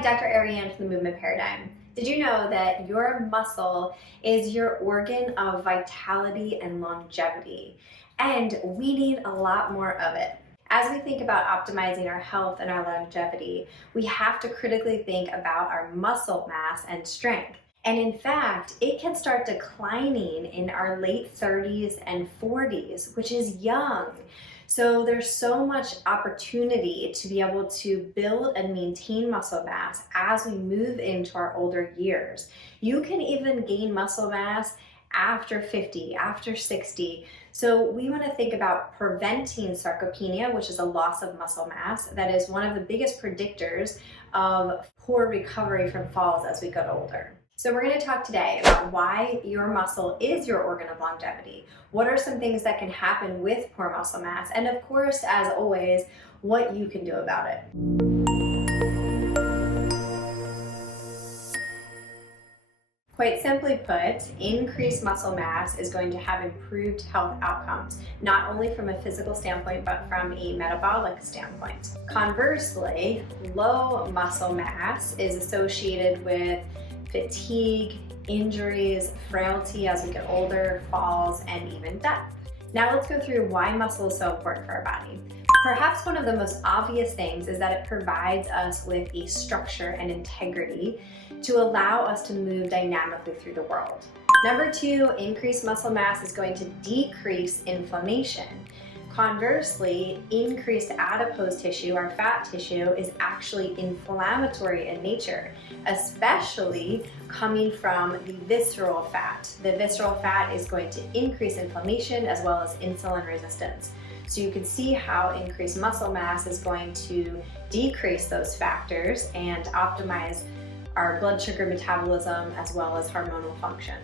Hi, Dr. Ariane from the Movement Paradigm. Did you know that your muscle is your organ of vitality and longevity? And we need a lot more of it. As we think about optimizing our health and our longevity, we have to critically think about our muscle mass and strength. And in fact, it can start declining in our late 30s and 40s, which is young. So there's so much opportunity to be able to build and maintain muscle mass as we move into our older years. You can even gain muscle mass after 50, after 60. So we want to think about preventing sarcopenia, which is a loss of muscle mass. That is one of the biggest predictors of poor recovery from falls as we get older. So we're going to talk today about why your muscle is your organ of longevity. What are some things that can happen with poor muscle mass? And of course, as always, what you can do about it. Quite simply put, increased muscle mass is going to have improved health outcomes, not only from a physical standpoint, but from a metabolic standpoint. Conversely, low muscle mass is associated with fatigue, injuries, frailty as we get older, falls, and even death. Now let's go through why muscle is so important for our body. Perhaps one of the most obvious things is that it provides us with a structure and integrity to allow us to move dynamically through the world. Number two, increased muscle mass is going to decrease inflammation. Conversely, increased adipose tissue, our fat tissue, is actually inflammatory in nature, especially coming from the visceral fat. The visceral fat is going to increase inflammation as well as insulin resistance. So you can see how increased muscle mass is going to decrease those factors and optimize our blood sugar metabolism as well as hormonal function.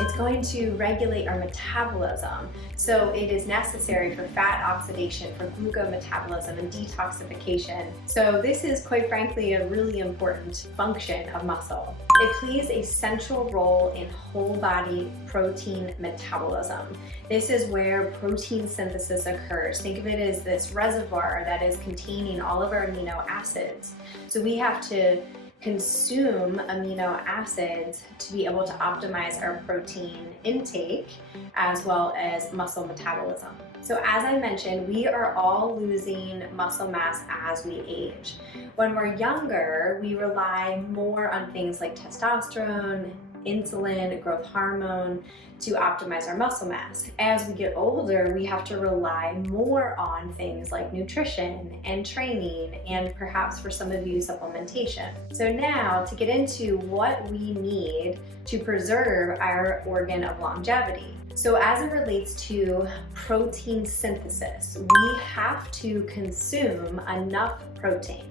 It's going to regulate our metabolism, so it is necessary for fat oxidation, for glucose metabolism and detoxification. So this is, quite frankly, a really important function of muscle. It plays a central role in whole body protein metabolism. This is where protein synthesis occurs. Think of it as this reservoir that is containing all of our amino acids. So we have to consume amino acids to be able to optimize our protein intake as well as muscle metabolism. So as I mentioned, we are all losing muscle mass as we age. When we're younger, we rely more on things like testosterone, insulin, growth hormone to optimize our muscle mass. As we get older, we have to rely more on things like nutrition and training and perhaps for some of you supplementation. So now to get into what we need to preserve our organ of longevity. So as it relates to protein synthesis, we have to consume enough protein.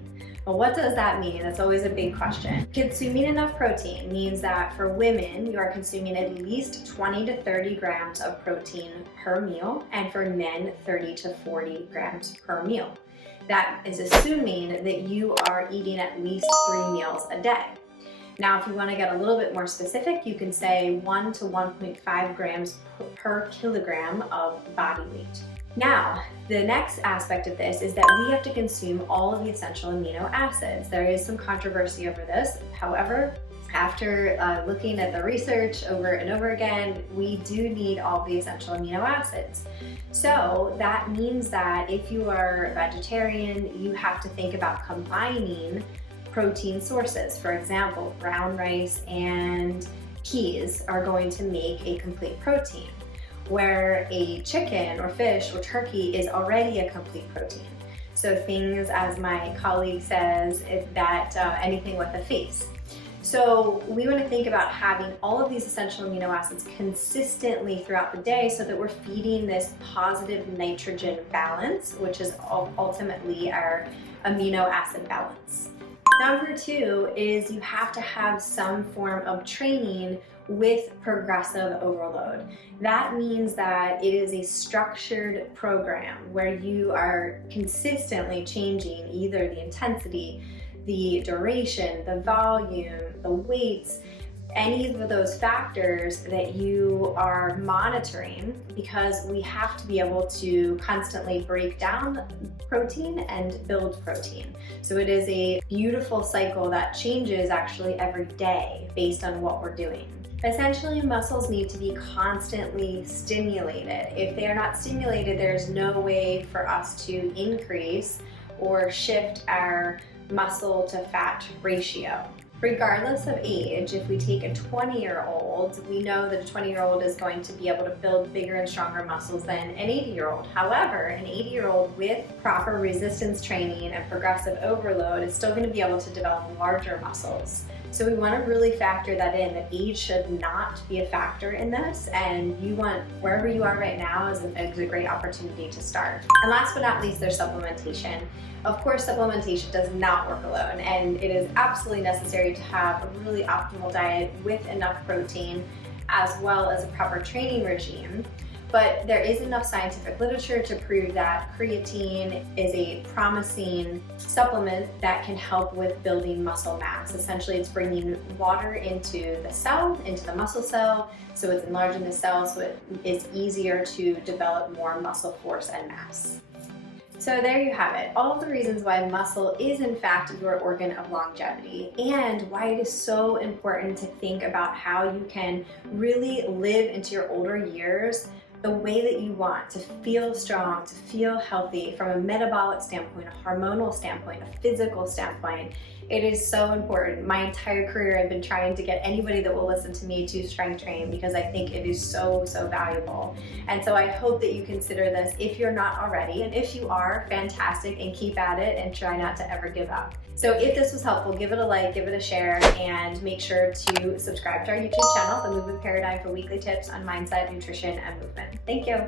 Well, what does that mean? That's always a big question. Consuming enough protein means that for women, you are consuming at least 20 to 30 grams of protein per meal, and for men, 30 to 40 grams per meal. That is assuming that you are eating at least 3 meals a day. Now, if you want to get a little bit more specific, you can say 1 to 1.5 grams per kilogram of body weight. Now, the next aspect of this is that we have to consume all of the essential amino acids. There is some controversy over this. However, after looking at the research over and over again, we do need all the essential amino acids. So that means that if you are a vegetarian, you have to think about combining protein sources. For example, brown rice and peas are going to make a complete protein, where a chicken or fish or turkey is already a complete protein. So things, as my colleague says, anything with a face. So we want to think about having all of these essential amino acids consistently throughout the day so that we're feeding this positive nitrogen balance, which is ultimately our amino acid balance. Number two is you have to have some form of training with progressive overload. That means that it is a structured program where you are consistently changing either the intensity, the duration, the volume, the weights, any of those factors that you are monitoring, because we have to be able to constantly break down protein and build protein. So it is a beautiful cycle that changes actually every day based on what we're doing. Essentially, muscles need to be constantly stimulated. If they are not stimulated, there's no way for us to increase or shift our muscle to fat ratio. Regardless of age, if we take a 20-year-old, we know that a 20-year-old is going to be able to build bigger and stronger muscles than an 80-year-old. However, an 80-year-old with proper resistance training and progressive overload is still going to be able to develop larger muscles. So we want to really factor that in, that age should not be a factor in this, and you want, wherever you are right now is a great opportunity to start. And last but not least, there's supplementation. Of course, supplementation does not work alone, and it is absolutely necessary to have a really optimal diet with enough protein as well as a proper training regime. But there is enough scientific literature to prove that creatine is a promising supplement that can help with building muscle mass. Essentially, it's bringing water into the cell, into the muscle cell, so it's enlarging the cell so it is easier to develop more muscle force and mass. So there you have it, all of the reasons why muscle is in fact your organ of longevity, and why it is so important to think about how you can really live into your older years the way that you want, to feel strong, to feel healthy from a metabolic standpoint, a hormonal standpoint, a physical standpoint. It is so important. My entire career I've been trying to get anybody that will listen to me to strength train, because I think it is so valuable. And so I hope that you consider this if you're not already, and if you are, fantastic, and keep at it and try not to ever give up. So if this was helpful, give it a like, give it a share, and make sure to subscribe to our YouTube channel, The Movement Paradigm, for weekly tips on mindset, nutrition, and movement. Thank you.